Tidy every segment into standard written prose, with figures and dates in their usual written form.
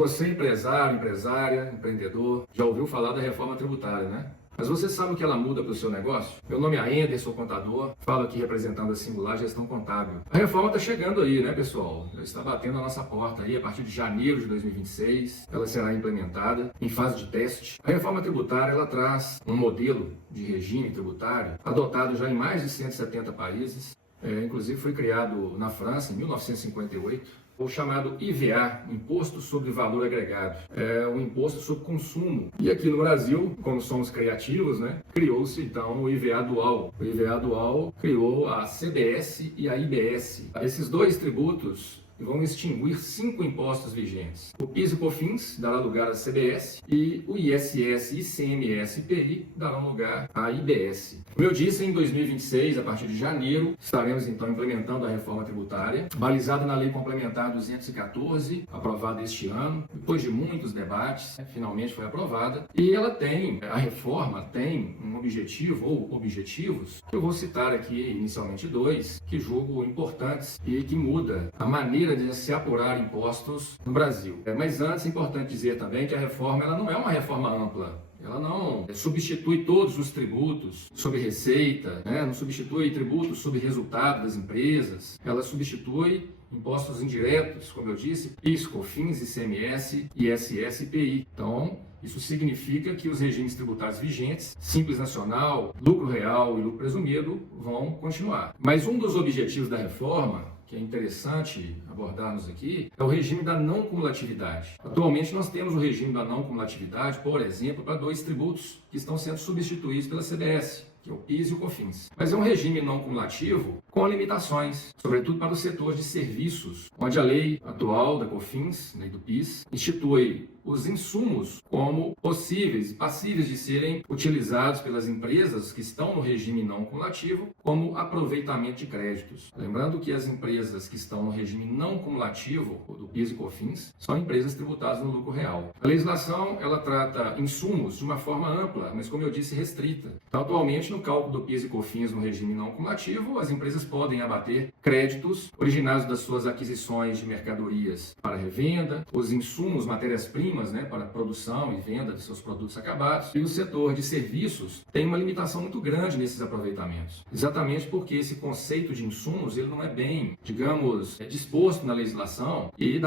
Você, empresário, empresária, empreendedor, já ouviu falar da reforma tributária, né? Mas você sabe o que ela muda para o seu negócio? Meu nome é Ender, sou contador, falo aqui representando a Singular Gestão Contábil. A reforma está chegando aí, né, pessoal? Já está batendo a nossa porta aí a partir de janeiro de 2026. Ela será implementada em fase de teste. A reforma tributária, ela traz um modelo de regime tributário adotado já em mais de 170 países. Inclusive foi criado na França em 1958. O chamado IVA, Imposto sobre Valor Agregado, é um imposto sobre consumo. E aqui no Brasil, como somos criativos, né, criou-se então o IVA Dual. O IVA Dual criou a CBS e a IBS. Esses dois tributos vão extinguir 5 impostos vigentes. O PIS e COFINS dará lugar à CBS e o ISS, ICMS e IPI darão lugar à IBS. Como eu disse, em 2026, a partir de janeiro, estaremos então implementando a reforma tributária, balizada na Lei Complementar 214, aprovada este ano, depois de muitos debates, finalmente foi aprovada. E a reforma tem um objetivo ou objetivos, que eu vou citar aqui inicialmente 2, que julgo importantes e que muda a maneira de se apurar impostos no Brasil. Mas antes é importante dizer também que a reforma ela não é uma reforma ampla. Ela não substitui todos os tributos sobre receita, não substitui tributos sobre resultado das empresas. Ela substitui impostos indiretos, como eu disse, PIS, COFINS, ICMS, ISS e IPI. Então, isso significa que os regimes tributários vigentes, Simples Nacional, lucro real e lucro presumido, vão continuar. Mas um dos objetivos da reforma, que é interessante abordarmos aqui, é o regime da não cumulatividade. Atualmente nós temos o regime da não cumulatividade, por exemplo, para 2 tributos que estão sendo substituídos pela CBS, que é o PIS e o COFINS. Mas é um regime não cumulativo com limitações, sobretudo para o setor de serviços, onde a lei atual da COFINS, lei do PIS, institui os insumos como possíveis e passíveis de serem utilizados pelas empresas que estão no regime não cumulativo como aproveitamento de créditos. Lembrando que as empresas que estão no regime não cumulativo do PIS e COFINS são empresas tributadas no lucro real. A legislação ela trata insumos de uma forma ampla, mas como eu disse, restrita. Então, atualmente, no cálculo do PIS e COFINS no regime não cumulativo, as empresas podem abater créditos originados das suas aquisições de mercadorias para revenda, os insumos, matérias-primas, para a produção e venda de seus produtos acabados. E o setor de serviços tem uma limitação muito grande nesses aproveitamentos. Exatamente porque esse conceito de insumos ele não é bem, digamos, disposto na legislação e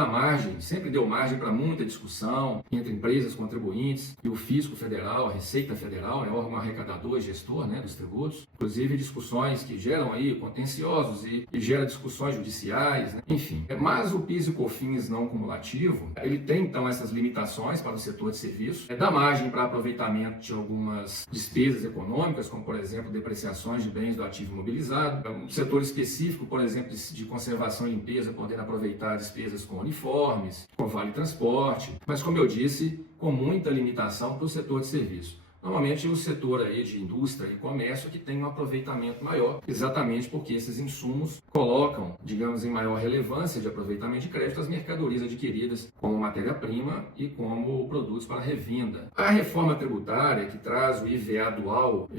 sempre deu margem para muita discussão entre empresas, contribuintes e o Fisco Federal, a Receita Federal, órgão arrecadador e gestor dos tributos. Inclusive discussões que geram aí contenciosos e gera discussões judiciais, enfim. Mas o PIS e COFINS não cumulativo, ele tem então essas limitações para o setor de serviços, dá margem para aproveitamento de algumas despesas econômicas, como por exemplo depreciações de bens do ativo imobilizado, um setor específico, por exemplo, de conservação e limpeza, podendo aproveitar despesas com uniformes, com vale transporte, mas como eu disse, com muita limitação para o setor de serviços. Normalmente o setor aí de indústria e comércio que tem um aproveitamento maior, exatamente porque esses insumos colocam, digamos, em maior relevância de aproveitamento de crédito as mercadorias adquiridas como matéria-prima e como produtos para revenda. A reforma tributária que traz o IVA dual,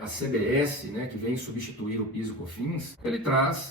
a CBS, que vem substituir o PIS e o COFINS,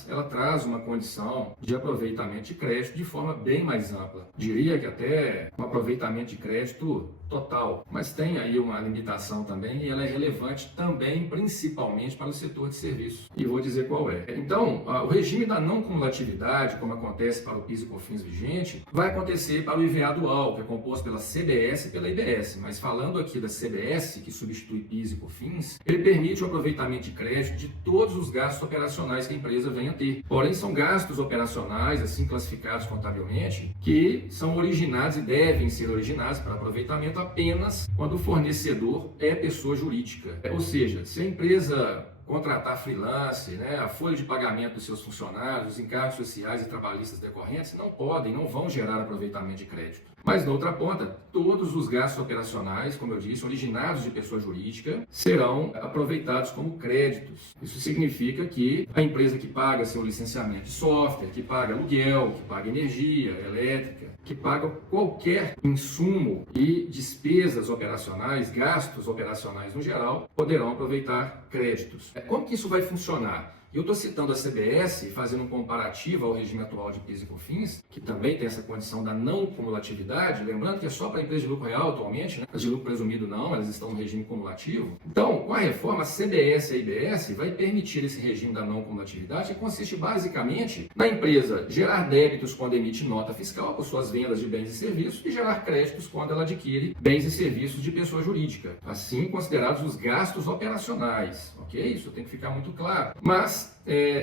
ela traz uma condição de aproveitamento de crédito de forma bem mais ampla. Diria que até um aproveitamento de crédito total, mas tem aí uma limitação também e ela é relevante também, principalmente para o setor de serviços. E vou dizer qual é. Então, o regime da não cumulatividade, como acontece para o PIS e COFINS vigente, vai acontecer para o IVA dual, que é composto pela CBS e pela IBS. Mas falando aqui da CBS, que substitui PIS e COFINS, ele permite o aproveitamento de crédito de todos os gastos operacionais que a empresa venha a ter. Porém, são gastos operacionais, assim classificados contabilmente, que são originados e devem ser originados para aproveitamento apenas quando o fornecedor é pessoa jurídica. Ou seja, se a empresa contratar freelance, a folha de pagamento dos seus funcionários, os encargos sociais e trabalhistas decorrentes não vão gerar aproveitamento de crédito. Mas, na outra ponta, todos os gastos operacionais, como eu disse, originados de pessoa jurídica, serão aproveitados como créditos. Isso significa que a empresa que paga seu licenciamento de software, que paga aluguel, que paga energia elétrica, que paga qualquer insumo e despesas operacionais, gastos operacionais no geral, poderão aproveitar créditos. Como que isso vai funcionar? E eu estou citando a CBS, fazendo um comparativo ao regime atual de PIS e COFINS, que também tem essa condição da não cumulatividade, lembrando que é só para empresas de lucro real atualmente, né? As de lucro presumido não, elas estão no regime cumulativo. Então, com a reforma, a CBS e a IBS vai permitir esse regime da não cumulatividade, que consiste basicamente na empresa gerar débitos quando emite nota fiscal por suas vendas de bens e serviços e gerar créditos quando ela adquire bens e serviços de pessoa jurídica, assim considerados os gastos operacionais, ok? Isso tem que ficar muito claro. Mas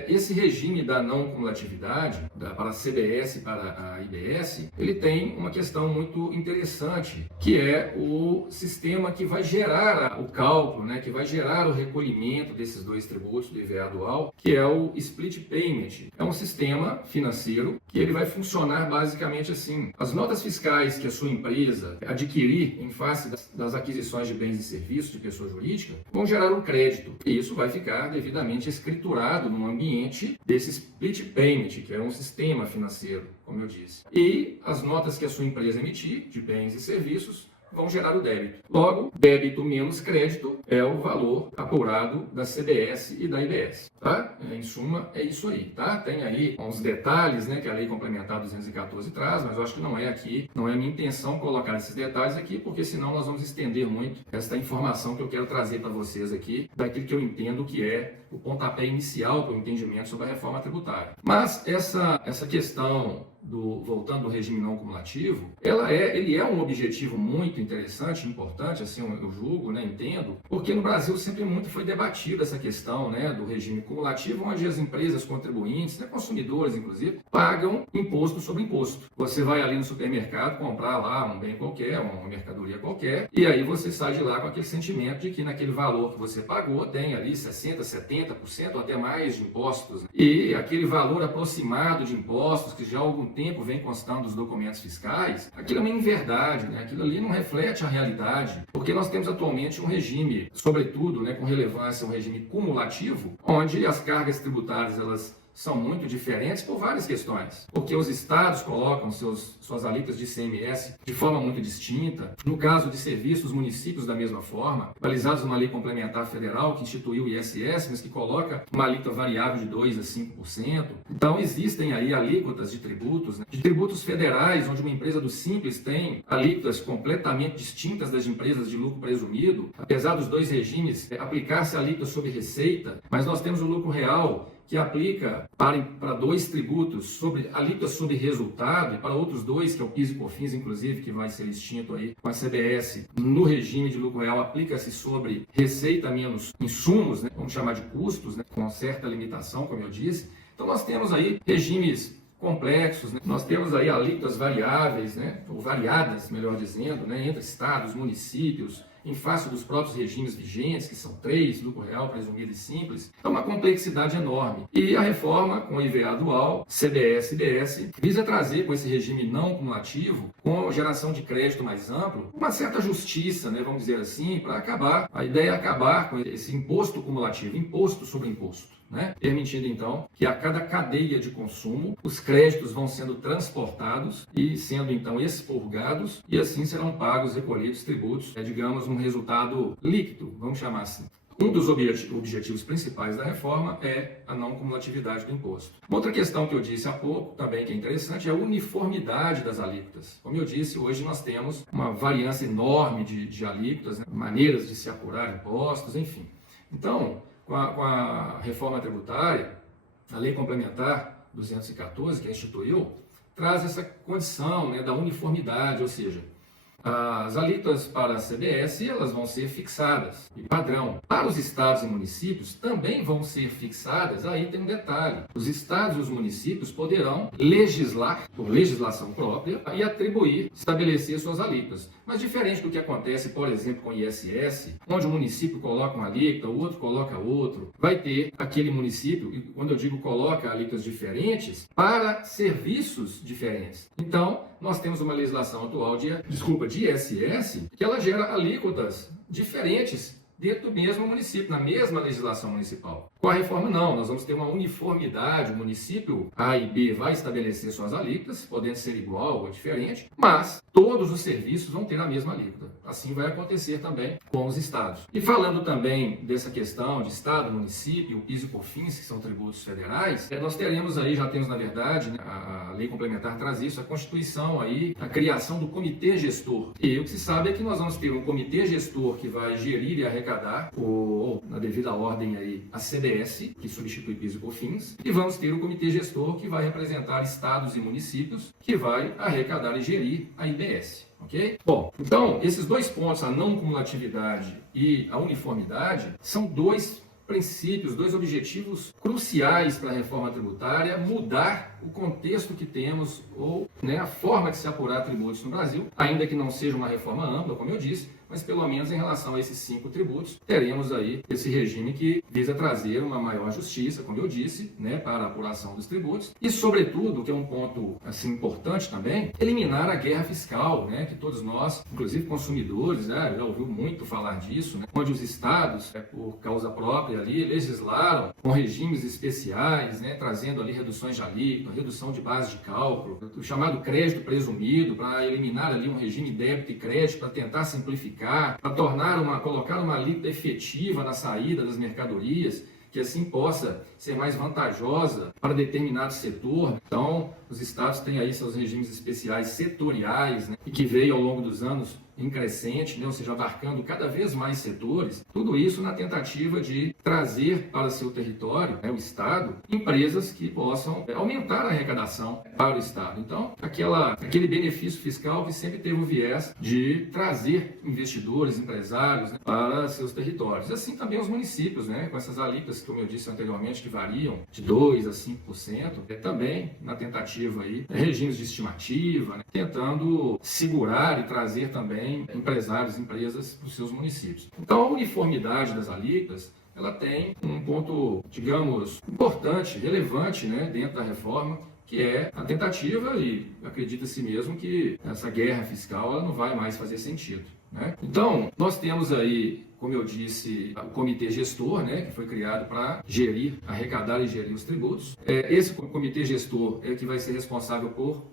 esse regime da não cumulatividade, para a CBS e para a IBS, ele tem uma questão muito interessante, que é o sistema que vai gerar o cálculo, né, que vai gerar o recolhimento desses dois tributos do IVA dual, que é o split payment. É um sistema financeiro que ele vai funcionar basicamente assim. As notas fiscais que a sua empresa adquirir em face das aquisições de bens e serviços de pessoa jurídica vão gerar um crédito. E isso vai ficar devidamente escriturado no ambiente desse split payment, que é um sistema financeiro, como eu disse. E as notas que a sua empresa emitir de bens e serviços vão gerar o débito. Logo, débito menos crédito é o valor apurado da CBS e da IBS, tá? Em suma, é isso aí, tá? Tem aí uns detalhes, né, que a Lei Complementar 214 traz, mas eu acho que não é a minha intenção colocar esses detalhes aqui, porque senão nós vamos estender muito essa informação que eu quero trazer para vocês aqui, daquilo que eu entendo que é o pontapé inicial para o entendimento sobre a reforma tributária. Mas essa questão voltando do regime não cumulativo, ele é um objetivo muito interessante, importante, assim eu julgo, né, entendo, porque no Brasil sempre muito foi debatida essa questão, né, do regime cumulativo, onde as empresas contribuintes, né, consumidores inclusive, pagam imposto sobre imposto. Você vai ali no supermercado comprar lá um bem qualquer, uma mercadoria qualquer, e aí você sai de lá com aquele sentimento de que naquele valor que você pagou tem ali 60%, 70% ou até mais de impostos, né? E aquele valor aproximado de impostos que já há algum tempo vem constando dos documentos fiscais, aquilo é uma inverdade, né? Aquilo ali não reflete a realidade, porque nós temos atualmente um regime, sobretudo, né, com relevância, um regime cumulativo, onde as cargas tributárias elas são muito diferentes por várias questões, porque os estados colocam suas alíquotas de ICMS de forma muito distinta. No caso de serviços, os municípios da mesma forma, balizados numa lei complementar federal que instituiu o ISS, mas que coloca uma alíquota variável de 2% a 5%. Então existem aí alíquotas de tributos, né, de tributos federais, onde uma empresa do Simples tem alíquotas completamente distintas das empresas de lucro presumido, apesar dos dois regimes aplicar-se a alíquota sobre receita, mas nós temos o lucro real, que aplica para dois tributos sobre alíquotas sobre resultado e para outros dois, que é o PIS e COFINS, inclusive, que vai ser extinto aí com a CBS. No regime de lucro real, aplica-se sobre receita menos insumos, né, vamos chamar de custos, né, com certa limitação, como eu disse. Então nós temos aí regimes complexos, né? Nós temos aí alíquotas variáveis, né, ou variadas, melhor dizendo, né, entre estados, municípios, em face dos próprios regimes vigentes, que são 3, lucro real, presumido e simples. É uma complexidade enorme. E a reforma com o IVA dual, CBS e IBS, visa trazer com esse regime não cumulativo, com geração de crédito mais amplo, uma certa justiça, né, vamos dizer assim, para acabar. A ideia é acabar com esse imposto cumulativo, imposto sobre imposto, né? Permitindo então que a cada cadeia de consumo os créditos vão sendo transportados e sendo então expurgados e assim serão pagos, recolhidos tributos, digamos um resultado líquido, vamos chamar assim. Um dos objetivos principais da reforma é a não cumulatividade do imposto. Uma outra questão que eu disse há pouco, também que é interessante, é a uniformidade das alíquotas. Como eu disse, hoje nós temos uma variância enorme de alíquotas, né? Maneiras de se apurar impostos, enfim. Então, com a reforma tributária, a Lei Complementar 214, que a instituiu, traz essa condição, né, da uniformidade, ou seja, as alíquotas para a CBS elas vão ser fixadas, e padrão. Para os estados e municípios também vão ser fixadas, aí tem um detalhe. Os estados e os municípios poderão legislar, por legislação própria, e atribuir, estabelecer suas alíquotas. Mas diferente do que acontece, por exemplo, com o ISS, onde o município coloca uma alíquota, o outro coloca outro, vai ter aquele município, e quando eu digo coloca alíquotas diferentes, para serviços diferentes. Então, nós temos uma legislação atual de ISS, que ela gera alíquotas diferentes dentro do mesmo município, na mesma legislação municipal. Com a reforma, não. Nós vamos ter uma uniformidade. O município A e B vai estabelecer suas alíquotas, podendo ser igual ou diferente, mas todos os serviços vão ter a mesma alíquota. Assim vai acontecer também com os estados. E falando também dessa questão de estado, município, PIS e COFINS, que são tributos federais, nós teremos aí, já temos na verdade, né, a lei complementar traz isso, a Constituição aí, a criação do comitê gestor. E o que se sabe é que nós vamos ter um comitê gestor que vai gerir e arrecadar, ou na devida ordem aí, a CBS, que substitui PIS e COFINS, e vamos ter o comitê gestor que vai representar estados e municípios, que vai arrecadar e gerir a IBS. Ok? Bom, então, esses dois pontos, a não cumulatividade e a uniformidade, são dois princípios, dois objetivos cruciais para a reforma tributária, mudar o contexto que temos ou a forma de se apurar tributos no Brasil, ainda que não seja uma reforma ampla, como eu disse, mas pelo menos em relação a esses 5 tributos, teremos aí esse regime que visa trazer uma maior justiça, como eu disse, para a apuração dos tributos e, sobretudo, que é um ponto assim importante também, eliminar a guerra fiscal, que todos nós, inclusive consumidores, já ouviu muito falar disso, onde os estados, por causa própria ali, legislaram com regimes especiais, trazendo ali reduções de alíquota, redução de base de cálculo, o chamado crédito presumido, para eliminar ali um regime débito e crédito, para tentar simplificar, para colocar uma alíquota efetiva na saída das mercadorias, que assim possa ser mais vantajosa para determinado setor. Então, os estados têm aí seus regimes especiais setoriais, e que veio ao longo dos anos em crescente, ou seja, abarcando cada vez mais setores, tudo isso na tentativa de trazer para seu território, o Estado, empresas que possam aumentar a arrecadação para o Estado. Então, aquele benefício fiscal que sempre teve o viés de trazer investidores, empresários, para seus territórios. Assim também os municípios, com essas alíquotas, como eu disse anteriormente, que variam de 2% a 5%, também na tentativa aí, regimes de estimativa, tentando segurar e trazer também empresários, empresas para os seus municípios. Então, a uniformidade das alíquotas, ela tem um ponto, digamos, importante, relevante, dentro da reforma, que é a tentativa, e acredita-se mesmo que essa guerra fiscal ela não vai mais fazer sentido. Então, nós temos aí, como eu disse, o comitê gestor, que foi criado para arrecadar e gerir os tributos. Esse comitê gestor é que vai ser responsável por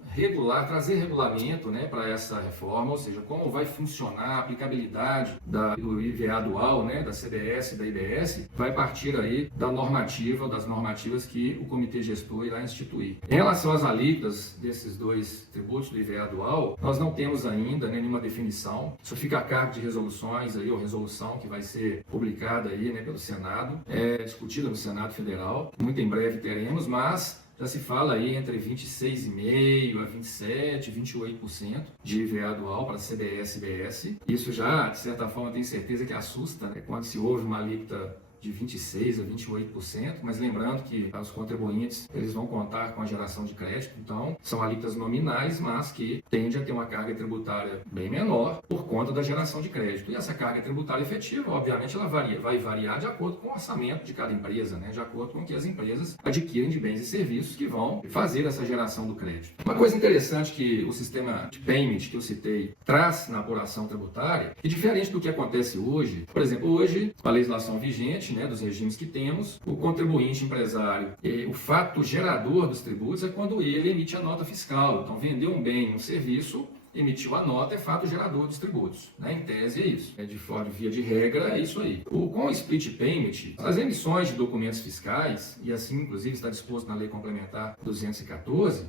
trazer regulamento para essa reforma, ou seja, como vai funcionar a aplicabilidade do IVA dual, da CBS e da IBS, vai partir aí das normativas que o comitê gestor irá instituir. Em relação às alíquotas desses dois tributos do IVA dual, nós não temos ainda nenhuma definição. Isso fica a cargo de resoluções aí, ou resolução que vai ser publicada aí, pelo Senado, discutida no Senado Federal. Muito em breve teremos, mas já se fala aí entre 26,5% a 27%, 28% de IVA dual para CBS e IBS. Isso já, de certa forma, tenho certeza que assusta, quando se ouve uma alíquota de 26% a 28%, mas lembrando que os contribuintes eles vão contar com a geração de crédito, então são alíquotas nominais, mas que tende a ter uma carga tributária bem menor por conta da geração de crédito. E essa carga tributária efetiva, obviamente, ela vai variar de acordo com o orçamento de cada empresa, de acordo com o que as empresas adquirem de bens e serviços que vão fazer essa geração do crédito. Uma coisa interessante que o sistema de payment que eu citei traz na apuração tributária, que diferente do que acontece hoje, por exemplo, hoje, a legislação vigente, dos regimes que temos, o contribuinte empresário, o fato gerador dos tributos é quando ele emite a nota fiscal. Então, vendeu um bem, um serviço, emitiu a nota, é fato gerador dos tributos. Em tese é isso. De via de regra, é isso aí. Com o split payment, as emissões de documentos fiscais, e assim inclusive está disposto na Lei Complementar 214,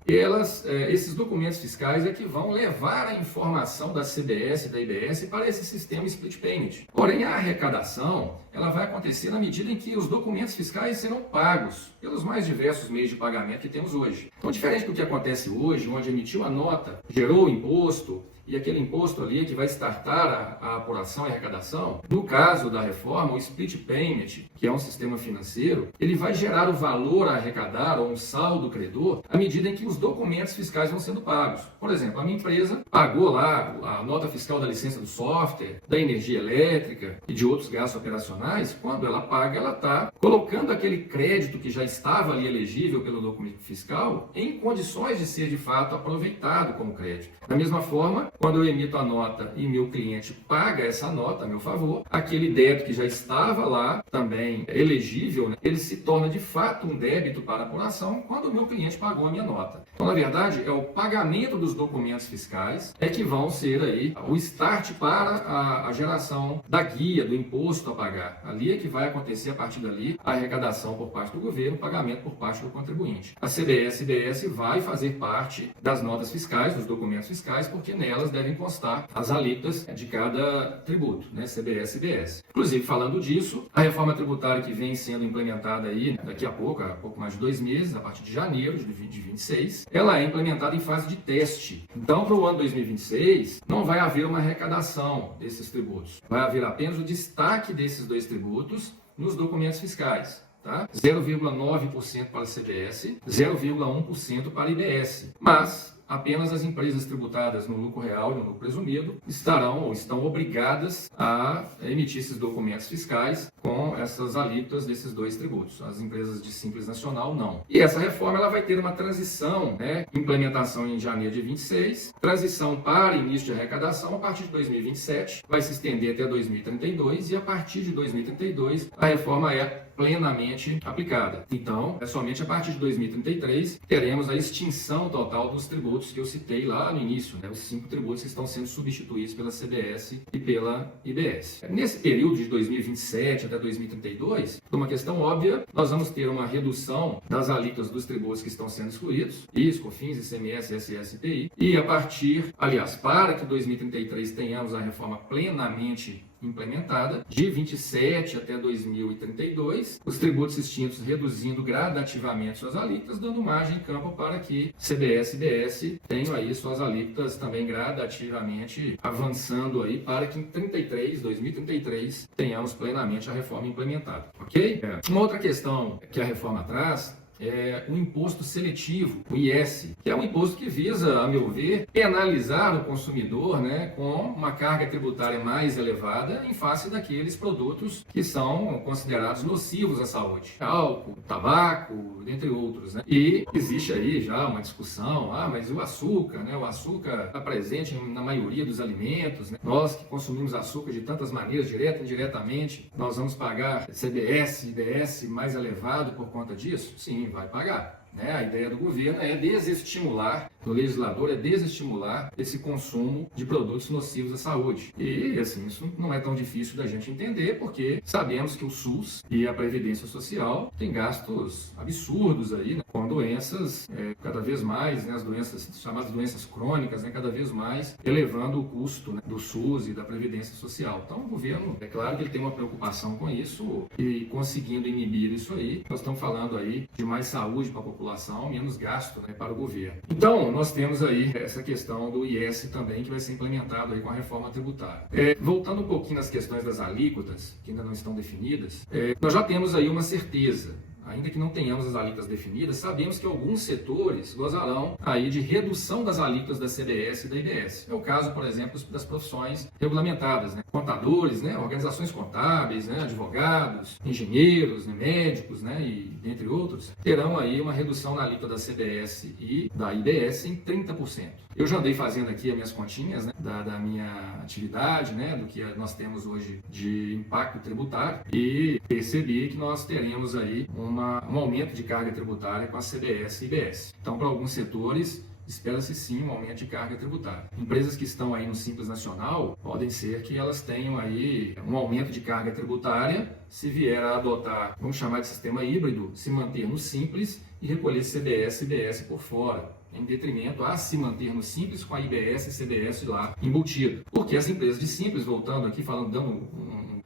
esses documentos fiscais é que vão levar a informação da CBS e da IBS para esse sistema split payment. Porém, a arrecadação ela vai acontecer na medida em que os documentos fiscais serão pagos pelos mais diversos meios de pagamento que temos hoje. Então, diferente do que acontece hoje, onde emitiu a nota, gerou o imposto, e aquele imposto ali que vai startar a apuração e arrecadação, no caso da reforma, o split payment, que é um sistema financeiro, ele vai gerar o valor a arrecadar ou um saldo credor à medida em que os documentos fiscais vão sendo pagos. Por exemplo, a minha empresa pagou lá a nota fiscal da licença do software, da energia elétrica e de outros gastos operacionais. Quando ela paga, ela está colocando aquele crédito que já estava ali elegível pelo documento fiscal em condições de ser de fato aproveitado como crédito. Da mesma forma, quando eu emito a nota e meu cliente paga essa nota a meu favor, aquele débito que já estava lá, também elegível, né, ele se torna de fato um débito para apuração quando o meu cliente pagou a minha nota. Então, na verdade, é o pagamento dos documentos fiscais é que vão ser aí o start para a geração da guia, do imposto a pagar. Ali é que vai acontecer a partir dali a arrecadação por parte do governo, o pagamento por parte do contribuinte. A CBS e IBS vai fazer parte das notas fiscais, dos documentos fiscais, porque nelas devem constar as alíquotas de cada tributo, né, CBS e IBS. Inclusive, falando disso, a reforma tributária que vem sendo implementada aí daqui a pouco mais de 2 meses, a partir de janeiro de 2026, ela é implementada em fase de teste. Então, para o ano 2026, não vai haver uma arrecadação desses tributos. Vai haver apenas o destaque desses 2 tributos nos documentos fiscais. Tá? 0,9% para a CBS, 0,1% para a IBS. Mas apenas as empresas tributadas no lucro real e no lucro presumido estarão ou estão obrigadas a emitir esses documentos fiscais com essas alíquotas desses 2 tributos. As empresas de Simples Nacional não. E essa reforma ela vai ter uma transição, né? Implementação em janeiro de 26, transição para início de arrecadação a partir de 2027, vai se estender até 2032 e a partir de 2032 a reforma é plenamente aplicada. Então, é somente a partir de 2033 teremos a extinção total dos tributos que eu citei lá no início, né? Os 5 tributos que estão sendo substituídos pela CBS e pela IBS. Nesse período de 2027 até 2032, por uma questão óbvia, nós vamos ter uma redução das alíquotas dos tributos que estão sendo excluídos, PIS, COFINS, ICMS, ISS e IPI, e a partir, aliás, para que 2033 tenhamos a reforma plenamente implementada, de 27 até 2032, os tributos extintos reduzindo gradativamente suas alíquotas, dando margem em campo para que CBS e IBS tenham aí suas alíquotas também gradativamente avançando aí para que em 2033 tenhamos plenamente a reforma implementada, ok? Uma outra questão que a reforma traz é o imposto seletivo, o IS, que é um imposto que visa, a meu ver, penalizar o consumidor, né, com uma carga tributária mais elevada em face daqueles produtos que são considerados nocivos à saúde. Álcool, tabaco, dentre outros, né? E existe aí já uma discussão, mas o açúcar, né? O açúcar está presente na maioria dos alimentos, né? Nós que consumimos açúcar de tantas maneiras, direta e indiretamente, nós vamos pagar CBS, IBS mais elevado por conta disso? Sim, vai pagar. Né? A ideia do governo é desestimular, do legislador é desestimular esse consumo de produtos nocivos à saúde. E assim, isso não é tão difícil da gente entender, porque sabemos que o SUS e a Previdência Social têm gastos absurdos aí, né? Com doenças cada vez mais, né? As doenças chamadas doenças crônicas, né? Cada vez mais elevando o custo, né? Do SUS e da Previdência Social. Então o governo, é claro que ele tem uma preocupação com isso e conseguindo inibir isso aí, nós estamos falando aí de mais saúde para a população, menos gasto, né, para o governo. Então, nós temos aí essa questão do IS também, que vai ser implementado aí com a reforma tributária. Voltando um pouquinho nas questões das alíquotas, que ainda não estão definidas, nós já temos aí uma certeza. Ainda que não tenhamos as alíquotas definidas, sabemos que alguns setores gozarão aí de redução das alíquotas da CBS e da IBS. É o caso, por exemplo, das profissões regulamentadas, né? Contadores, né? Organizações contábeis, né? Advogados, engenheiros, né? Médicos, né? E dentre outros, terão aí uma redução na alíquota da CBS e da IBS em 30%. Eu já andei fazendo aqui as minhas continhas, né? Da minha atividade, né? Do que nós temos hoje de impacto tributário e percebi que nós teremos aí um aumento de carga tributária com a CBS e IBS. Então, para alguns setores, espera-se sim um aumento de carga tributária. Empresas que estão aí no Simples Nacional, podem ser que elas tenham aí um aumento de carga tributária se vier a adotar, vamos chamar de sistema híbrido, se manter no Simples e recolher CBS e IBS por fora, em detrimento a se manter no Simples com a IBS e CBS lá embutido. Porque as empresas de Simples, voltando aqui,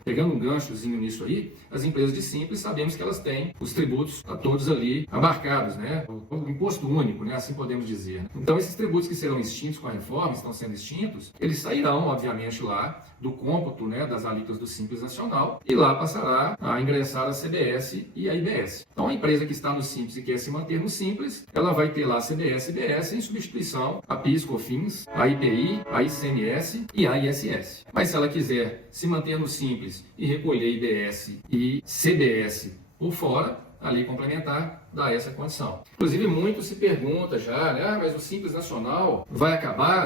pegando um ganchozinho nisso aí, as empresas de Simples, sabemos que elas têm os tributos todos ali abarcados, né? O imposto único, né? Assim podemos dizer. Então, esses tributos que serão extintos com a reforma, estão sendo extintos, eles sairão, obviamente, lá do cômputo, né, das alíquotas do Simples Nacional e lá passará a ingressar a CBS e a IBS. Então, a empresa que está no Simples e quer se manter no Simples, ela vai ter lá a CBS e IBS em substituição a PIS, COFINS, a IPI, a ICMS e a ISS. Mas se ela quiser se manter no Simples e recolher IBS e CBS por fora, a lei complementar dá essa condição. Inclusive, muito se pergunta já, né? Mas o Simples Nacional vai acabar?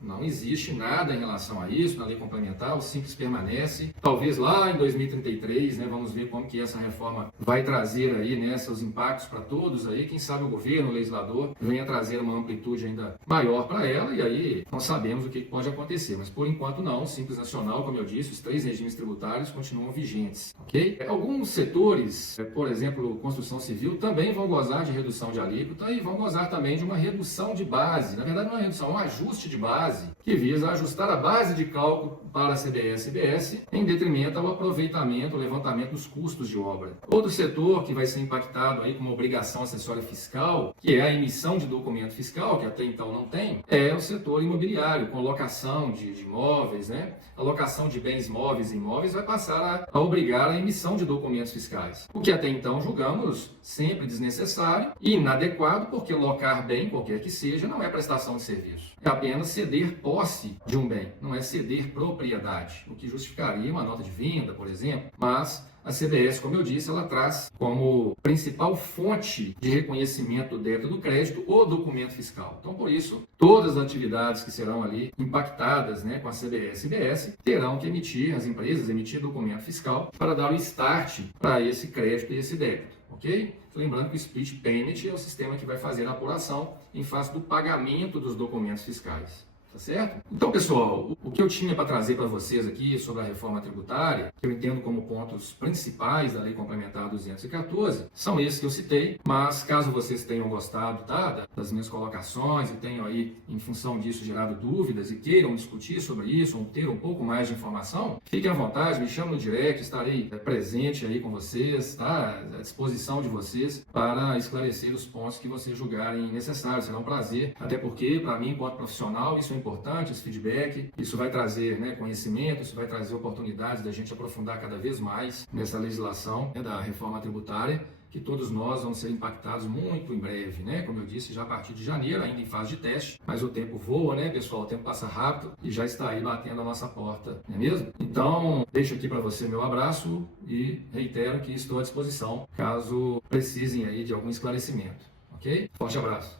Não existe nada em relação a isso na lei complementar, o Simples permanece. Talvez lá em 2033, né, vamos ver como que essa reforma vai trazer aí, né, seus impactos para todos aí. Quem sabe o governo, o legislador, venha trazer uma amplitude ainda maior para ela e aí nós sabemos o que pode acontecer. Mas por enquanto não, o Simples Nacional, como eu disse, os 3 regimes tributários continuam vigentes, ok? Alguns setores, por exemplo, construção civil, também vão gozar de redução de alíquota e vão gozar também de uma redução de base. Na verdade não é redução, é um ajuste de base que visa ajustar a base de cálculo para a CBS e IBS em detrimento ao aproveitamento, o levantamento dos custos de obra. Outro setor que vai ser impactado aí com uma obrigação acessória fiscal, que é a emissão de documento fiscal, que até então não tem, é o setor imobiliário, com locação de imóveis, né? A locação de bens móveis e imóveis vai passar a obrigar a emissão de documentos fiscais, o que até então julgamos sempre desnecessário e inadequado, porque locar bem, qualquer que seja, não é prestação de serviço. É apenas ceder posse de um bem, não é ceder propriedade, o que justificaria uma nota de venda, por exemplo, mas a CBS, como eu disse, ela traz como principal fonte de reconhecimento do débito do crédito o documento fiscal. Então, por isso, todas as atividades que serão ali impactadas, né, com a CBS e IBS terão que emitir, as empresas emitir documento fiscal para dar o start para esse crédito e esse débito, ok? Lembrando que o split payment é o sistema que vai fazer a apuração em face do pagamento dos documentos fiscais. Tá certo? Então, pessoal, o que eu tinha para trazer para vocês aqui sobre a reforma tributária, que eu entendo como pontos principais da Lei Complementar 214, são esses que eu citei, mas caso vocês tenham gostado, tá, das minhas colocações e tenham aí, em função disso, gerado dúvidas e queiram discutir sobre isso, ou ter um pouco mais de informação, fiquem à vontade, me chamem no direct, estarei presente aí com vocês, tá, à disposição de vocês para esclarecer os pontos que vocês julgarem necessários. Será um prazer, até porque, para mim, enquanto profissional, isso é importante, esse feedback, isso vai trazer, né, conhecimento, isso vai trazer oportunidades da gente aprofundar cada vez mais nessa legislação, né, da reforma tributária, que todos nós vamos ser impactados muito em breve, né? Como eu disse, já a partir de janeiro, ainda em fase de teste, mas o tempo voa, né, pessoal? O tempo passa rápido e já está aí batendo a nossa porta, não é mesmo? Então, deixo aqui para você meu abraço e reitero que estou à disposição caso precisem aí de algum esclarecimento, ok? Forte abraço!